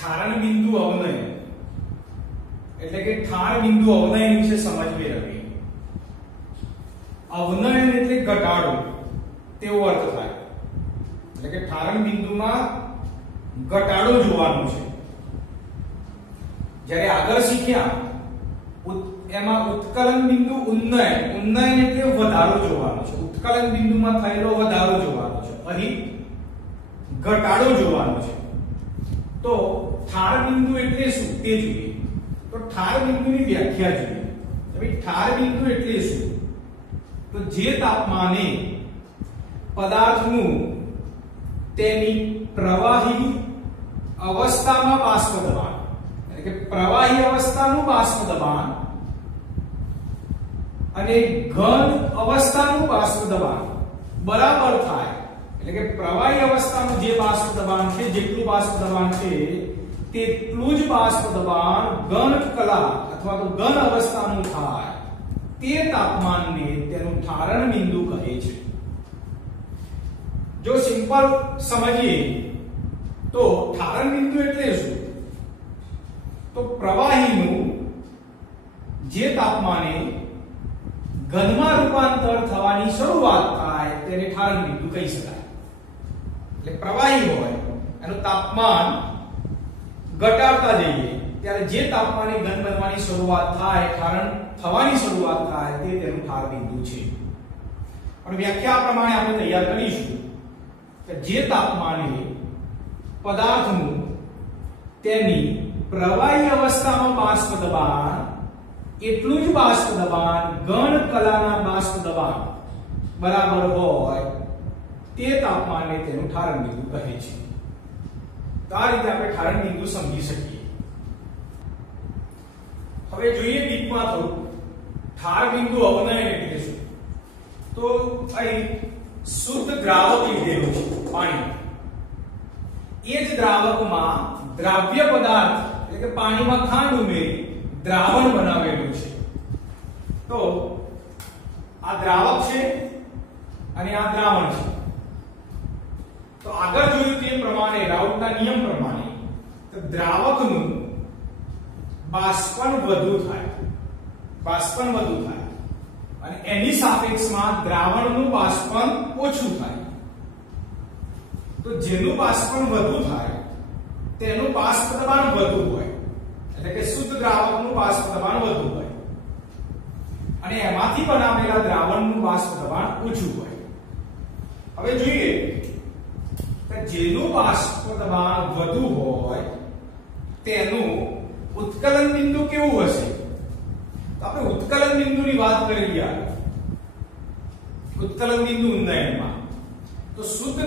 ઠારણ બિંદુ અવનયન એટલે કે ઠાર બિંદુ અવનયન વિશે સમજવી રહી. અવનયન એટલે ઘટાડો તેવો અર્થ થાય. એટલે કે ઠારણ બિંદુમાં ઘટાડો જોવાનો છે. જ્યારે આગળ શીખ્યા એમાં ઉત્કલન બિંદુ ઉન્નયન એટલે વધારો જોવાનો છે. ઉત્કલન બિંદુમાં થયેલો વધારો જોવાનો છે. અહીં ઘટાડો જોવાનો છે. તો ઠાર બિંદુ એટલે શું તે જોઈએ. તો ઠાર બિંદુની વ્યાખ્યા જોઈએ. હવે ઠાર બિંદુ એટલે શું? તો જે તાપમાને પદાર્થનું તેની પ્રવાહી અવસ્થામાં બાષ્પ દબાણ એટલે કે પ્રવાહી અવસ્થાનું બાષ્પ દબાણ અને ઘન અવસ્થાનું બાષ્પ દબાણ બરાબર થાય. એટલે કે પ્રવાહી અવસ્થાનું જે બાષ્પ દબાણ છે, જેટલું બાષ્પ દબાણ છે તેટલું જ બાષ્પ દબાણ ઘન કલા અથવા તો ઘન અવસ્થાનું થાય તે તાપમાનને તેનું ઠારણ બિંદુ કહે છે. જો સિમ્પલ સમજીએ તો ઠારણ બિંદુ એટલે શું? તો પ્રવાહીનું જે તાપમાને ઘનમાં રૂપાંતર થવાની શરૂઆત થાય તેને ઠારણ બિંદુ કહી શકાય. એટલે પ્રવાહી હોય એનું તાપમાન ઘટાડતા જઈએ ત્યારે જે તાપમાને ઘન બનવાની શરૂઆત થાય, ઠારણ થવાની શરૂઆત થાય તે તેનું ઠાર બિંદુ છે. પણ વ્યાખ્યા પ્રમાણે આપણે તૈયાર કરીશું કે જે તાપમાને પદાર્થનું તેની પ્રવાહી અવસ્થામાં બાષ્પ દબાણ એટલું જ બાષ્પ દબાણ ઘન કલાના બાષ્પ દબાણ બરાબર હોય તે તાપમાનને તેનું ઠારણ બિંદુ કહે છે. તો આ રીતે આપણે ઠારણ બિંદુ સમજી શકીએ. હવે જોઈએ ડીપમાં થોડું ઠાર બિંદુ અવનયન એટલે શું? તો અહીં શુદ્ધ દ્રાવક લીધેલું છે, પાણી. એ જ દ્રાવકમાં દ્રાવ્ય પદાર્થ એટલે કે પાણીમાં ખાંડ ઉમેરી દ્રાવણ બનાવેલું છે. તો આ દ્રાવક છે અને આ દ્રાવણ છે. તો આગળ જોયું તે પ્રમાણે રાઉટના નિયમ પ્રમાણે તો દ્રાવકનું બાષ્પન વધુ થાય અને એની સાપેક્ષમાં દ્રાવણનું બાષ્પન ઓછું થાય. તો જેનું બાષ્પન વધુ થાય તેનું બાષ્પ દબાણ વધુ હોય એટલે કે શુદ્ધ દ્રાવકનું બાષ્પ દબાણ વધુ હોય અને એમાંથી બનાવેલા દ્રાવણનું બાષ્પ દબાણ ઓછું હોય. હવે જોઈએ કે જેનું બાષ્પ દબાણ વધુ હોય તેનું ઉત્કલન બિંદુ કેવું હશે? તો આપણે ઉત્કલન બિંદુની વાત કરી રહ્યા. ઉત્કલન બિંદુ ઉન્નયનમાં તો શુદ્ધ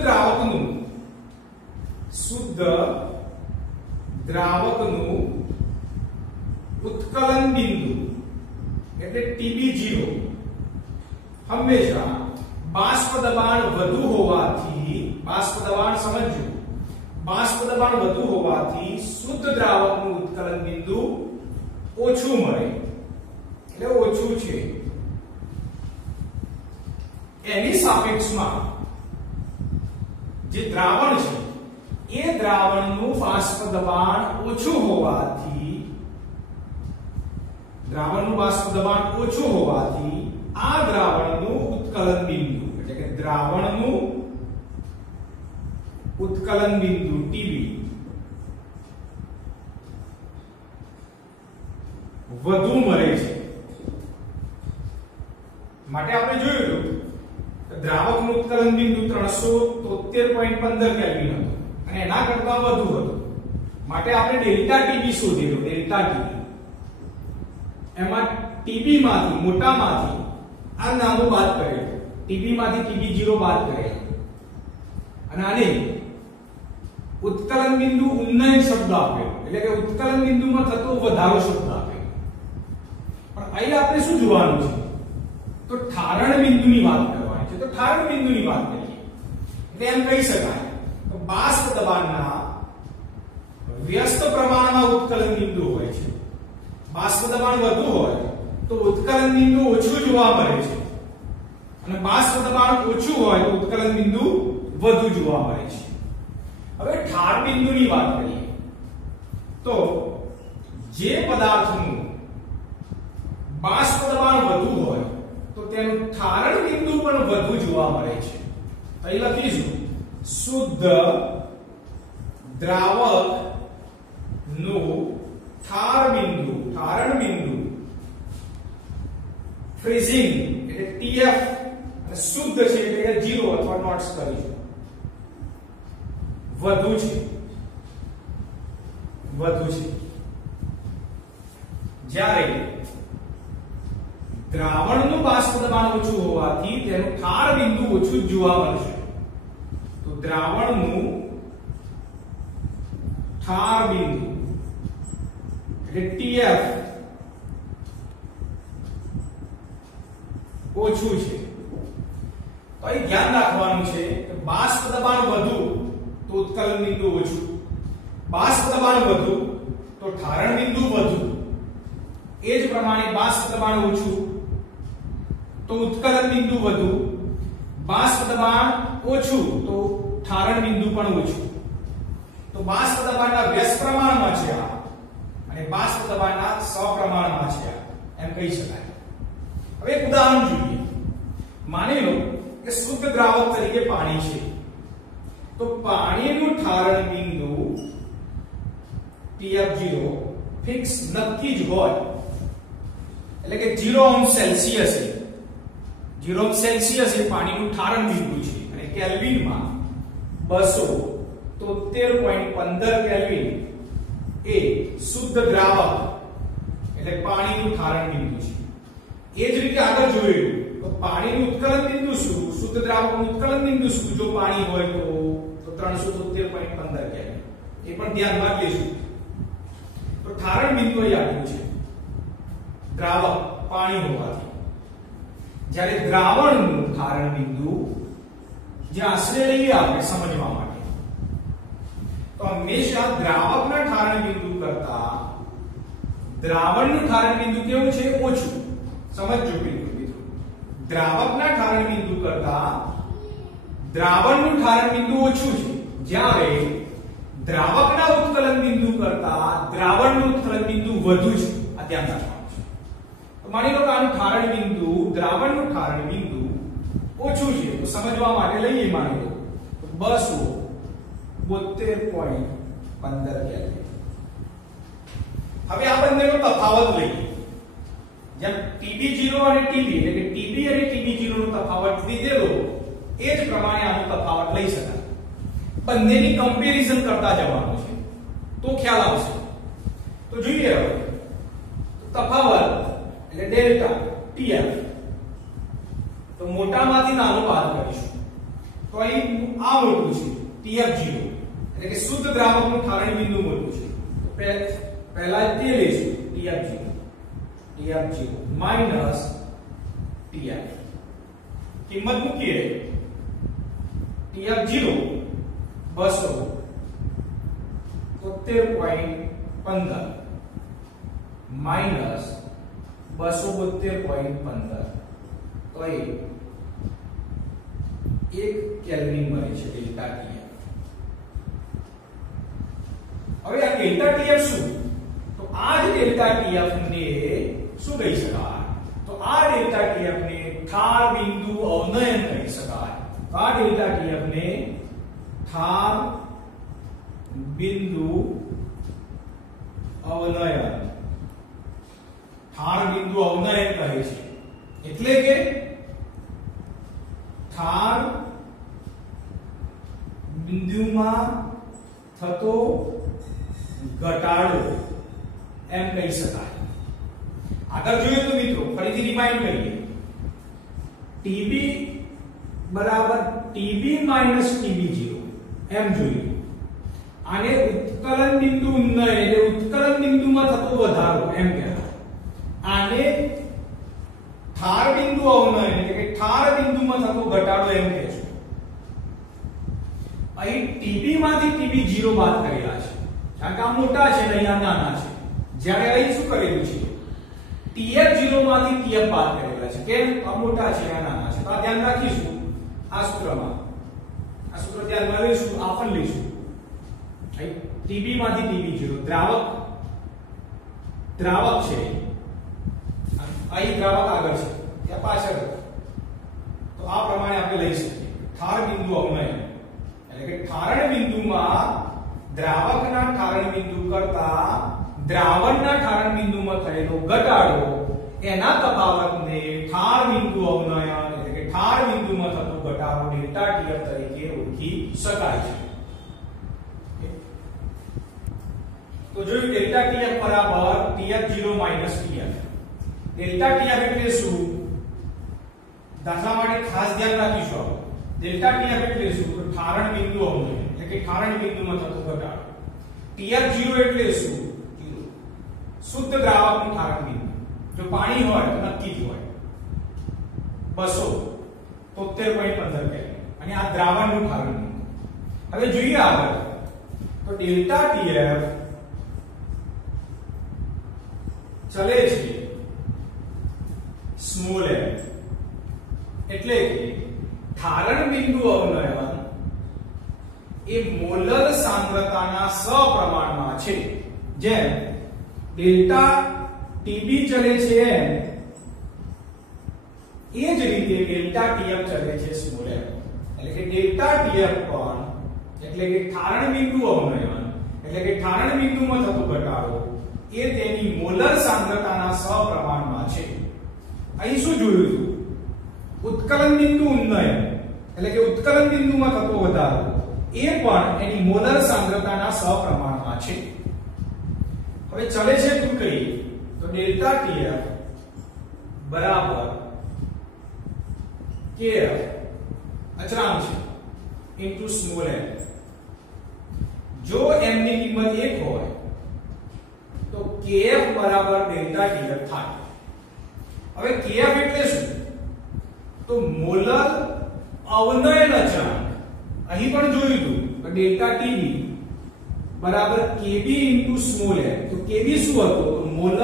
દ્રાવકનું ઉત્કલન બિંદુ એટલે TB0 હંમેશા બાષ્પ દબાણ વધુ હોવાથી, બાષ્પ દબાણ સમજજો, બાષ્પ દબાણ વધુ હોવાથી શુદ્ધ દ્રાવકનું ઉત્કલન બિંદુ ઓછું મળે. એટલે ઓછું છે. એની સાપેક્ષમાં જે દ્રાવણ છે એ દ્રાવણનું બાષ્પ દબાણ ઓછું હોવાથી આ દ્રાવણનું ઉત્કલન બિંદુ એટલે કે દ્રાવણનું ઉત્કલન બિંદુ TB વધુ મળે છે. માટે આપણે જોયું કે દ્રાવકનું ઉત્કલન બિંદુ 373.15 કેલ્વિન હતું અને એના કરતા વધુ હતું. માટે આપણે ડેલ્ટા TB શોધેલો. ડેલ્ટા TB એમાં TB માંથી, મોટામાંથી આ નાનું બાદ કરેલું, TB માંથી TB0 બાદ કરેલું અને આને ઉત્કલન બિંદુ ઉન્નયન શબ્દ આપેલો એટલે કે ઉત્કલન બિંદુમાં થતો વધારો શબ્દ આપેલો. પણ અહીં આપણે શું જોવાનું છે? તો ઠારણ બિંદુની વાત કરવાની છે. તો ઠારણ બિંદુની વાત કરીએ એટલે એમ કહી શકાય કે બાષ્પ દબાણના વ્યસ્ત પ્રમાણમાં ઉત્કલન બિંદુ હોય છે. બાષ્પ દબાણ વધુ હોય તો ઉત્કલન બિંદુ ઓછું જોવા મળે છે અને બાષ્પ દબાણ ઓછું હોય તો ઉત્કલન બિંદુ વધુ જોવા મળે છે. હવે ઠાર બિંદુની વાત કરીએ તો જે પદાર્થનું બાષ્પ દબાણ વધુ હોય તો તેનું ઠારણ બિંદુ પણ વધુ જોવા મળે છે. તો અહીં લખીશું શુદ્ધ દ્રાવક નું ઠારણ બિંદુ ફ્રીઝિંગ એટલે TF અને શુદ્ધ છે એટલે 0 અથવા નોટ્સ કરીશું વધુ છે જ્યારે દ્રાવણનું બાષ્પ દબાણ ઓછું હોવાથી તેનું ઠાર બિંદુ ઓછું જોવા મળશે. તો દ્રાવણનું ઠાર બિંદુ એટલે TF ઓછું છે. તો અહીં ધ્યાન રાખવાનું છે કે બાષ્પ દબાણ વધુ તો ઉત્કલન બિંદુ ઓછું, બાષ્પ દબાણ વધુ તો ઠારણ બિંદુ વધુ, એ જ પ્રમાણે બાષ્પ દબાણ ઓછું તો ઉત્કલન બિંદુ વધુ, બાષ્પ દબાણ ઓછું તો ઠારણ બિંદુ પણ ઓછું. તો બાષ્પ દબાણના વ્યસ્ત પ્રમાણમાં છે આ અને બાષ્પ દબાણના સપ્રમાણમાં છે આ, એમ કહી શકાય. હવે એક ઉદાહરણ જોઈએ. માની લો કે શુદ્ધ દ્રાવક તરીકે પાણી છે. તો પાણીનું ઠારણ બિંદુ TF0 ફિક્સ નક્કી જ હોય, એટલે કે 0 સેલ્સિયસ એ 0 સેલ્સિયસ એ પાણીનું ઠારણ બિંદુ છે અને કેલ્વિનમાં 273.15 કેલ્વિન એ શુદ્ધ દ્રાવક એટલે પાણીનું ઠારણ બિંદુ છે. એ જ રીતે આગળ જોયું તો પાણીનું ઉત્કલન બિંદુ શું, શુદ્ધ દ્રાવકનું ઉત્કલન બિંદુ શું જો પાણી હોય તો 373.15 કેલ્વિન, એ પણ ધ્યાનમાં લેશું. તો ઠારણ બિંદુ અહીં આપ્યું છે દ્રાવક પાણી હોવાથી, જ્યારે દ્રાવણનું ઠારણ બિંદુ જે આશરે લઈએ આપણે સમજવા માટે, તો હંમેશા દ્રાવકના ઠારણ બિંદુ કરતા દ્રાવણનું ઠારણ બિંદુ કેવું છે, ઓછું. સમજજો મિત્રો, દ્રાવકના ઠારણ બિંદુ કરતા દ્રાવણનું ઠારણ બિંદુ ઓછું છે, જ્યારે દ્રાવકના ઉત્કલન બિંદુ કરતા દ્રાવણનું ઉત્કલન બિંદુ વધુ છે. આ ધ્યાન રાખવાનું છે. તો માની લો કે આનું ઠારણ બિંદુ દ્રાવણનું ઠારણ બિંદુ ઓછું છે, તો સમજવા માટે લઈએ માની લો 272.15 કેલ્વિન. હવે આ બંનેનો તફાવત લઈએ. જેમ TB0 અને TB એટલે કે TB અને TB0 નો તફાવત લીધેલો, એ જ પ્રમાણે આનો તફાવત લઈ શકાય. બંનેની કમ્પેરિઝન કરતા જવાનું છે તો ખ્યાલ આવશે. તો જોઈએ હવે તફાવત એટલે ડેલ્ટા TF. તો મોટામાંથી નાનો બાદ કરીશું. તો અહીં આ મોટું છે TF0 એટલે કે શુદ્ધ દ્રાવકનું ઠારણ બિંદુ મોટું છે. તો પહેલા તે લઈશું TF0 માઈનસ TF. કિંમત મૂકીએ TF0 273.15 માઈનસ 272.15, તો એ 1 કેલ્વિન મળે છે ડેલ્ટા TF. હવે આ ડેલ્ટા TF શું, તો આ જ ડેલ્ટા TF ને શું કહી શકાય, તો આ ડેલ્ટા TF ને ઠાર બિંદુ અવનયન કહી શકાય. તો આ ડેલ્ટા TF ને ઠાર બિંદુ અવનયન, ઠાર બિંદુ અવનયન કહે છે. એટલે કે ઠાર બિંદુમાં થતો ઘટાડો એમ કહી શકાય. આગળ જોઈએ તો મિત્રો ફરીથી રિમાઇન્ડ કરીએ, TB બરાબર TB માઈનસ TB0 એમ જોઈએ. આને ઉત્કલન બિંદુ ઉન્નયન એટલે ઉત્કલન બિંદુમાં થતો વધારો એમ કહેવાય. આને ઠાર બિંદુ અવનયન એટલે કે ઠાર બિંદુમાં થતો ઘટાડો એમ કહેશું. અહીં TB માંથી TB0 બાદ કરેલા છે કારણ કે આ મોટા છે અને અહીંયા નાના છે. જ્યારે અહીં શું કરેલું છે, TF0 માંથી TF બાદ કરેલા છે. કેમ, આ મોટા છે આ નાના છે. તો આ ધ્યાન રાખીશું. આ સૂત્રમાં આ સૂત્ર ધ્યાનમાં લઈશું, આ પણ લઈશું. ટીબી માંથી ટીબી0 દ્રાવક છે અહીં દ્રાવક આગળ છે ત્યાં પાછળ તો આ પ્રમાણે આપણે લઈ શકીએ ઠાર બિંદુ અવનયન એટલે કે ઠારણ બિંદુમાં દ્રાવકના ઠારણ બિંદુ કરતા દ્રાવણના ઠારણ બિંદુમાં થયેલો ઘટાડો એના તફાવતને ઠાર બિંદુ અવનયન એટલે કે ઠાર બિંદુમાં થતો ઘટાડો ડેલ્ટા ટીએફ તરીકે ઓળખી શકાય છે. તો જોયું ડેલ્ટા ટીએફ બરાબર ટીએફ0 માઈનસ ટીએફ. ડેલ્ટા ટીએફ એટલે શું? દાખલા માટે ખાસ ધ્યાન રાખીશું આપણે. ડેલ્ટા ટીએફ એટલે શું? તો ઠારણ બિંદુ અવનયન એટલે કે ઠારણ બિંદુમાં થતો ઘટાડો. ટીએફ0 એટલે શું? શુદ્ધ દ્રાવકનું ઠારણ બિંદુ. જો પાણી હોય તો નક્કી જ હોય 273.15 કેલ્વિન અને આ દ્રાવણનું ઠારણ બિંદુ. હવે જોઈએ આગળ તો ડેલ્ટા ટીએફ ચલે છે સ્મોલ m એટલે કે ઠારણ બિંદુ અવનયન એ મોલર સાંદ્રતાના સપ્રમાણમાં છે. જેમ ડેલ્ટા ટીબી ચલે છે એમ એ જ રીતે ડેલ્ટા ટીએફ ચલે છે સ્મોલ m એટલે કે ડેલ્ટા ટીએફ પણ એટલે કે ઠારણ બિંદુ અવનયન એટલે કે ઠારણ બિંદુમાં થતો ઘટાડો એ તેની મોલર સાંદ્રતાના સપ્રમાણમાં છે. અહીં શું જોયું હતું? ઉત્કલન બિંદુ ઉન્નયન એટલે કે ઉત્કલન બિંદુમાં થતો વધારો એ પણ એની મોલર સાંદ્રતાના સપ્રમાણમાં છે. હવે ચલે છે શું કહીએ તો ડેલ્ટા ટીએફ બરાબર કેએફ અચળાંક છે ઇન્ટુ સ્મોલ m. જો m ની કિંમત 1 હોય તો kf બરાબર ડેલ્ટા ટીએફ થાય. હવે kf એટલે શું? તો મોલર અવનયન અચળાંક. અહીં પણ જોયું હતું કે ડેલ્ટા ટીબી બરાબર kb ઇન્ટુ સ્મોલ m. તો kb શું હતો? તો મોલર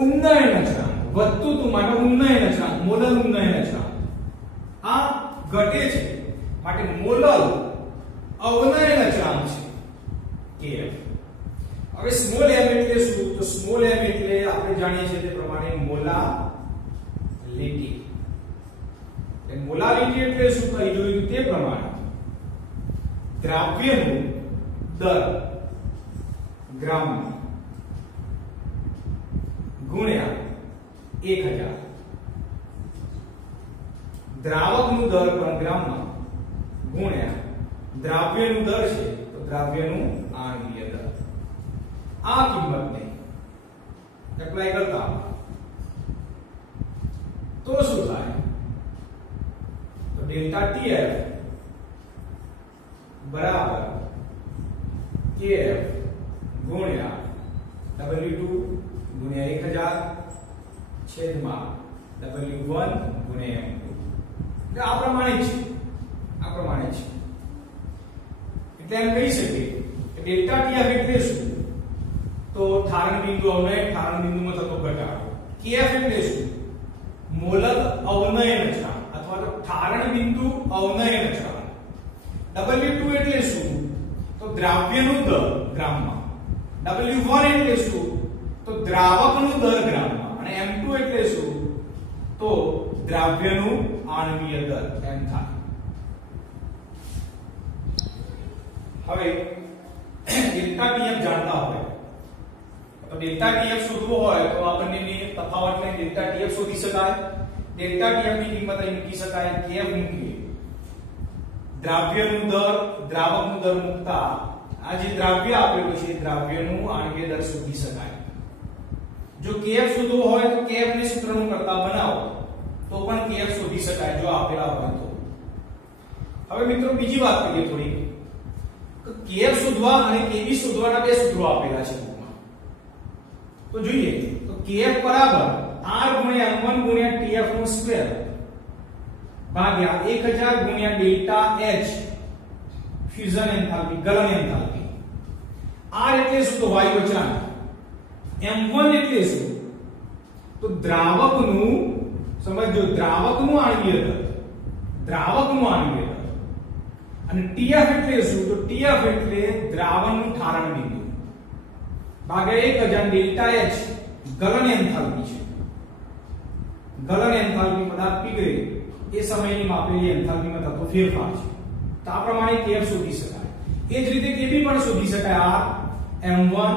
ઉન્નયન અચળાંક. વધતું હતું માટે ઉન્નયન અચળાંક, મોલર ઉન્નયન અચળાંક. આ ઘટે છે માટે મોલર અવનયન અચળાંક છે kf. હવે સ્મોલ m એટલે શું? તો સ્મોલ m એટલે આપણે જાણીએ છીએ તે પ્રમાણે મોલાલિટી. મોલાલિટી એટલે શું કહી જોયું તે પ્રમાણે દ્રાવ્યનું દર ગ્રામમાં ગુણ્યા 1000. દ્રાવકનું દર પણ ગ્રામમાં ગુણ્યા દ્રાવ્યનું દર છે તો દ્રાવ્યનું આણ્વીય દર. આ કિંમતને એપ્લાય કરતા તો શું થાય? તો ડેલ્ટા ટીએફ બરાબર કેએફ ગુણ્યા W2 ગુણ્યા 1000 છેદમાં W1 ગુણ્યા M2. એટલે આ પ્રમાણે છે. એટલે એમ કહી શકીએ કે ડેલ્ટા ટીએફ એટલે શું? તો ઠારણ બિંદુ અવનયન, ઠારણ બિંદુમાં થતો ઘટાડો. kf એટલે શું? મોલર અવનયન અચળાંક અથવા તો ઠારણ બિંદુ અવનયન અચળાંક. W2 એટલે શું? તો દ્રાવ્યનું દર ગ્રામમાં. W1 એટલે શું? તો દ્રાવકનું દર ગ્રામમાં. અને M2 એટલે શું? તો દ્રાવ્યનું આણ્વીય દર એમ થાય. હવે ડેલ્ટા ટીએફ જાણતા હોય તો ડેલ્ટા ટીએફ શોધવો હોય તો આપણને તફાવતને ડેલ્ટા ટીએફ શોધી શકાય. ડેલ્ટા ટીએફ ની કિંમત અહીં મૂકી શકાય. kf મૂકીએ, દ્રાવ્યનું દર, દ્રાવકનું દર મૂકતા આ જે દ્રાવ્ય આપેલું છે દ્રાવ્યનું આણ્વીય દર શોધી શકાય. જો kf શોધવો હોય તો kf ને સૂત્રનું કરતા બનાવો તો પણ kf શોધી શકાય જો આપેલા હોય તો. હવે મિત્રો બીજી વાત કરીએ થોડી કે kf શોધવા અને kb શોધવાના બે સૂત્રો આપેલા છે બુકમાં. તો જોઈએ તો kf બરાબર r ગુણ્યા m1 ગુણ્યા tf નો સ્ક્વેર ભાગ્યા 1000 ગુણ્યા ડેલ્ટા h ફ્યુઝન એન્થાલ્પી, ગલન એન્થાલ્પી. r એટલે શું? તો વાયુ અચળાંક. m1 એટલે શું? તો દ્રાવકનું, સમજો, દ્રાવકનું આણ્વીય દર, દ્રાવકનું આણ્વીય દર. અને TF એટલે શું? તો TF એટલે દ્રાવણનું ઠારણ બિંદુ ભાગ્યા 1000 ડેલ્ટા H ગલન એન્થાલ્પી છે. ગલન એન્થાલ્પી પદાર્થ પીગળે એ સમયની માપેલી એન્થાલ્પીમાં થતો ફેરફાર છે. તો આ પ્રમાણે KF શોધી શકાય. એ જ રીતે KB પણ શોધી શકાય. આ m1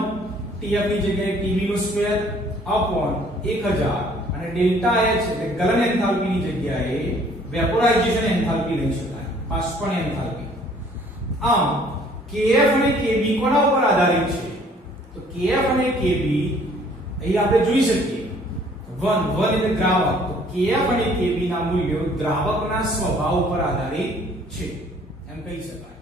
TF ની જગ્યાએ TB નો સ્ક્વેર અપોન 1000 અને ડેલ્ટા H એટલે ગલન એન્થાલ્પીની જગ્યાએ વેપોરાઇઝેશન એન્થાલ્પી લઈ શકાય, બાષ્પણ એન્થાલ્પી. આમ KF અને KB કોના ઉપર આધારિત છે? તો KF અને KB અહીં આપણે જોઈ શકીએ 1 એટલે દ્રાવક. તો KF અને KB ના મૂલ્યો દ્રાવકના સ્વભાવ પર આધારિત છે એમ કહી શકાય.